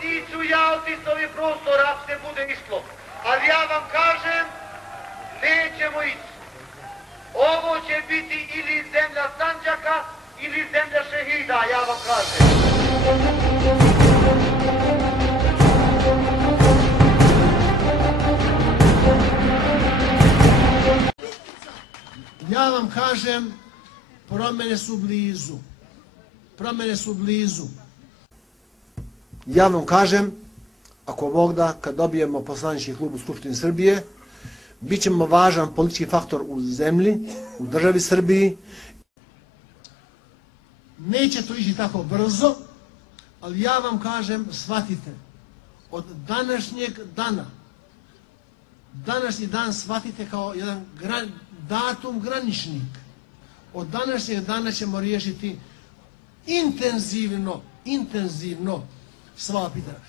otiću ja od iz ovih prostora ako se bude išlo. Ali ja vam kažem, nećemo ići. Ovo će biti ili zemlja Sandžaka ili zemlja šehida, ja vam kažem. Ja vam kažem, promjene su blizu. Promjene su blizu. Ja vam kažem, ako Bog da, kad dobijemo poslanički klub u Skupštini Srbije, bit ćemo važan politički faktor u zemlji, u državi Srbiji. Neće to ići tako brzo, ali ja vam kažem, shvatite, od današnjeg dana, današnji dan shvatite kao jedan datum graničnik. Od današnjeg dana ćemo riješiti intenzivno sva pitanja.